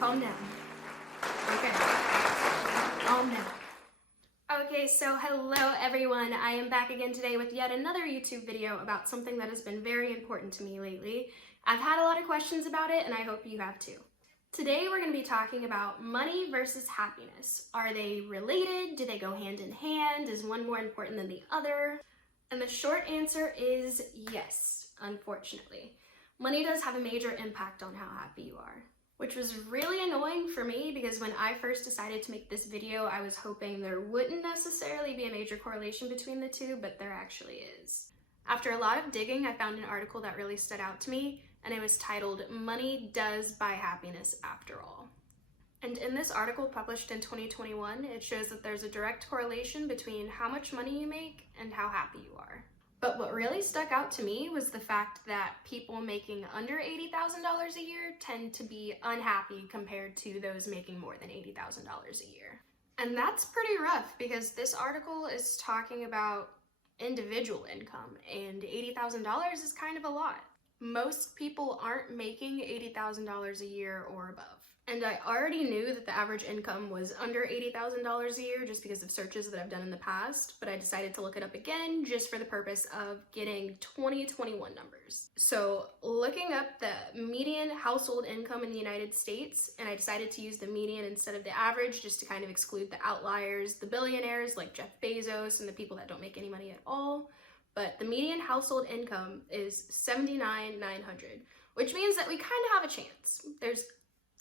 Calm down. Okay. Calm down. Okay, so hello everyone. I am back again today with yet another YouTube video about something that has been very important to me lately. I've had a lot of questions about it and I hope you have too. Today we're going to be talking about money versus happiness. Are they related? Do they go hand in hand? Is one more important than the other? And the short answer is yes, unfortunately. Money does have a major impact on how happy you are, which was really annoying for me because when I first decided to make this video, I was hoping there wouldn't necessarily be a major correlation between the two, but there actually is. After a lot of digging, I found an article that really stood out to me, and it was titled, "Money Does Buy Happiness After All." And in this article published in 2021, it shows that there's a direct correlation between how much money you make and how happy you are. But what really stuck out to me was the fact that people making under $80,000 a year tend to be unhappy compared to those making more than $80,000 a year. And that's pretty rough because this article is talking about individual income, and $80,000 is kind of a lot. Most people aren't making $80,000 a year or above. And I already knew that the average income was under $80,000 a year just because of searches that I've done in the past, but I decided to look it up again just for the purpose of getting 2021 numbers. So looking up the median household income in the United States, and I decided to use the median instead of the average just to kind of exclude the outliers, the billionaires like Jeff Bezos and the people that don't make any money at all. But the median household income is $79,900, which means that we kind of have a chance. There's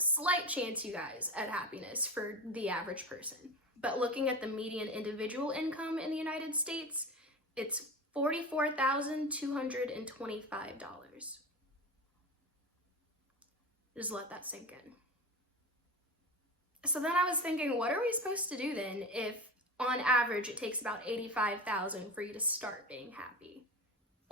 slight chance, you guys, at happiness for the average person. But looking at the median individual income in the United States, it's $44,225. Just let that sink in. So then I was thinking, what are we supposed to do then if on average it takes about $85,000 for you to start being happy?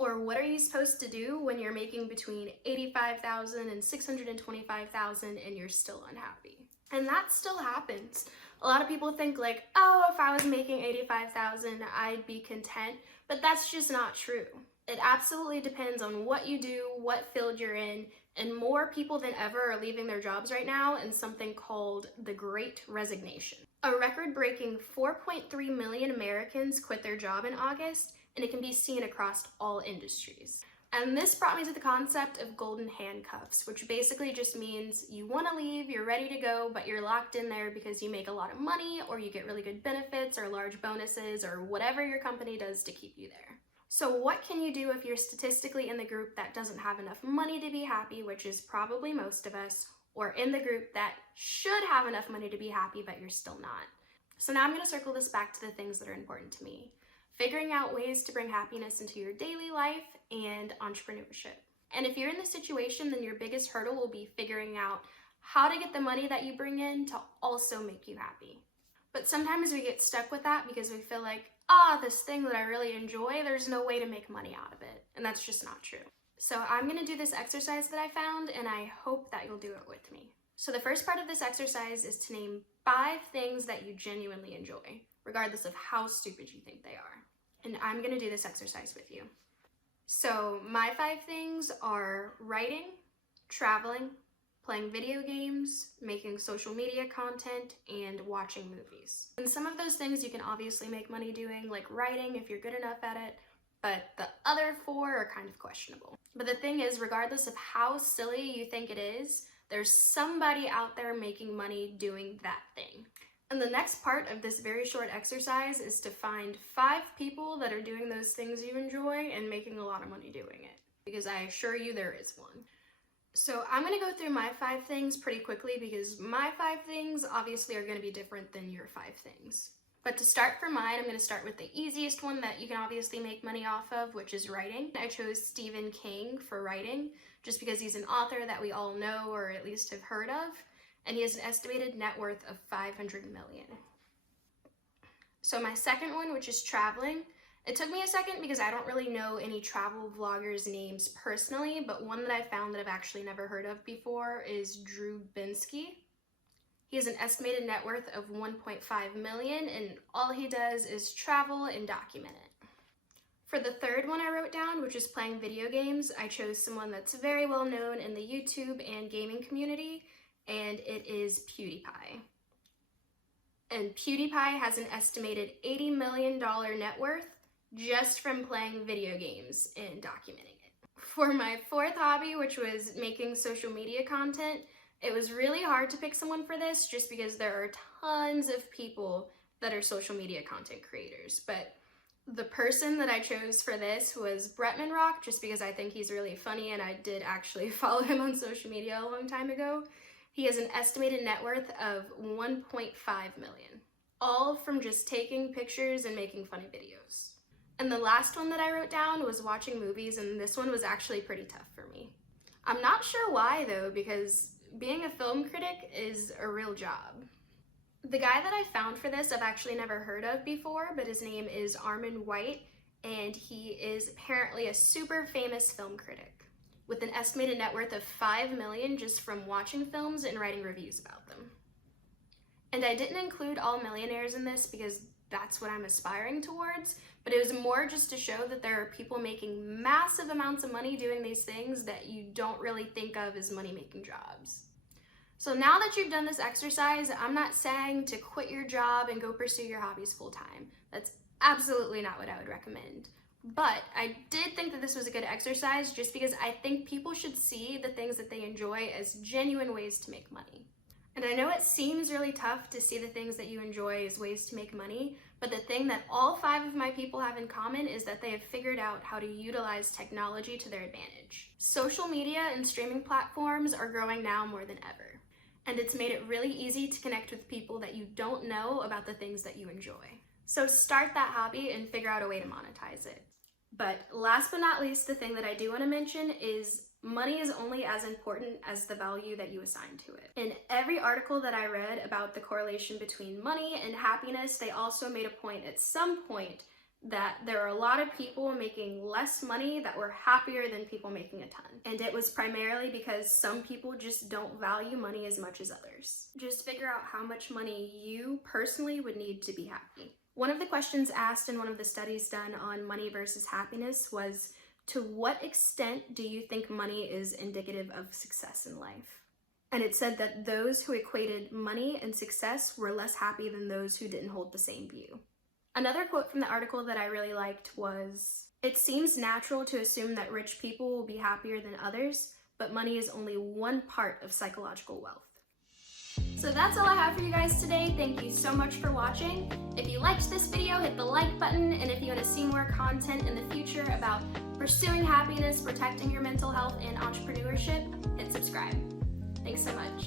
Or what are you supposed to do when you're making between $85,000 and $625,000 and you're still unhappy? And that still happens. A lot of people think like, oh, if I was making $85,000, I'd be content, but that's just not true. It absolutely depends on what you do, what field you're in, and more people than ever are leaving their jobs right now in something called the Great Resignation. A record-breaking 4.3 million Americans quit their job in August, and it can be seen across all industries. And this brought me to the concept of golden handcuffs, which basically just means you want to leave, you're ready to go, but you're locked in there because you make a lot of money, or you get really good benefits or large bonuses, or whatever your company does to keep you there. So what can you do if you're statistically in the group that doesn't have enough money to be happy, which is probably most of us, or in the group that should have enough money to be happy, but you're still not? So now I'm going to circle this back to the things that are important to me. Figuring out ways to bring happiness into your daily life and entrepreneurship. And if you're in this situation, then your biggest hurdle will be figuring out how to get the money that you bring in to also make you happy. But sometimes we get stuck with that because we feel like, this thing that I really enjoy, there's no way to make money out of it. And that's just not true. So I'm going to do this exercise that I found, and I hope that you'll do it with me. So the first part of this exercise is to name 5 things that you genuinely enjoy, regardless of how stupid you think they are. And I'm going to do this exercise with you. So my 5 things are writing, traveling, playing video games, making social media content, and watching movies. And some of those things you can obviously make money doing, like writing if you're good enough at it, but the other 4 are kind of questionable. But the thing is, regardless of how silly you think it is, there's somebody out there making money doing that thing. And the next part of this very short exercise is to find 5 people that are doing those things you enjoy and making a lot of money doing it, because I assure you there is one. So I'm going to go through my 5 things pretty quickly because my 5 things obviously are going to be different than your 5 things. But to start for mine, I'm going to start with the easiest one that you can obviously make money off of, which is writing. I chose Stephen King for writing just because he's an author that we all know or at least have heard of. And he has an estimated net worth of $500 million. So my second one, which is traveling, it took me a second because I don't really know any travel vloggers' names personally, but one that I found that I've actually never heard of before is Drew Binsky. He has an estimated net worth of $1.5 million, and all he does is travel and document it. For the third one I wrote down, which is playing video games, I chose someone that's very well known in the YouTube and gaming community, and it is PewDiePie. And PewDiePie has an estimated $80 million net worth just from playing video games and documenting it. For my fourth hobby, which was making social media content, it was really hard to pick someone for this just because there are tons of people that are social media content creators. But the person that I chose for this was Bretman Rock, just because I think he's really funny and I did actually follow him on social media a long time ago. He has an estimated net worth of $1.5 million, all from just taking pictures and making funny videos. And the last one that I wrote down was watching movies, and this one was actually pretty tough for me. I'm not sure why though, because being a film critic is a real job. The guy that I found for this I've actually never heard of before, but his name is Armond White, and he is apparently a super famous film critic with an estimated net worth of $5 million just from watching films and writing reviews about them. And I didn't include all millionaires in this because that's what I'm aspiring towards, but it was more just to show that there are people making massive amounts of money doing these things that you don't really think of as money-making jobs. So now that you've done this exercise, I'm not saying to quit your job and go pursue your hobbies full-time. That's absolutely not what I would recommend. But I did think that this was a good exercise just because I think people should see the things that they enjoy as genuine ways to make money. And I know it seems really tough to see the things that you enjoy as ways to make money, but the thing that all 5 of my people have in common is that they have figured out how to utilize technology to their advantage. Social media and streaming platforms are growing now more than ever, and it's made it really easy to connect with people that you don't know about the things that you enjoy. So start that hobby and figure out a way to monetize it. But last but not least, the thing that I do want to mention is money is only as important as the value that you assign to it. In every article that I read about the correlation between money and happiness, they also made a point at some point that there are a lot of people making less money that were happier than people making a ton. And it was primarily because some people just don't value money as much as others. Just figure out how much money you personally would need to be happy. One of the questions asked in one of the studies done on money versus happiness was, to what extent do you think money is indicative of success in life? And it said that those who equated money and success were less happy than those who didn't hold the same view. Another quote from the article that I really liked was, "It seems natural to assume that rich people will be happier than others, but money is only one part of psychological wealth." So that's all I have for you guys today. Thank you so much for watching. If you liked this video, hit the like button, and if you want to see more content in the future about pursuing happiness, protecting your mental health, and entrepreneurship, hit subscribe. Thanks so much.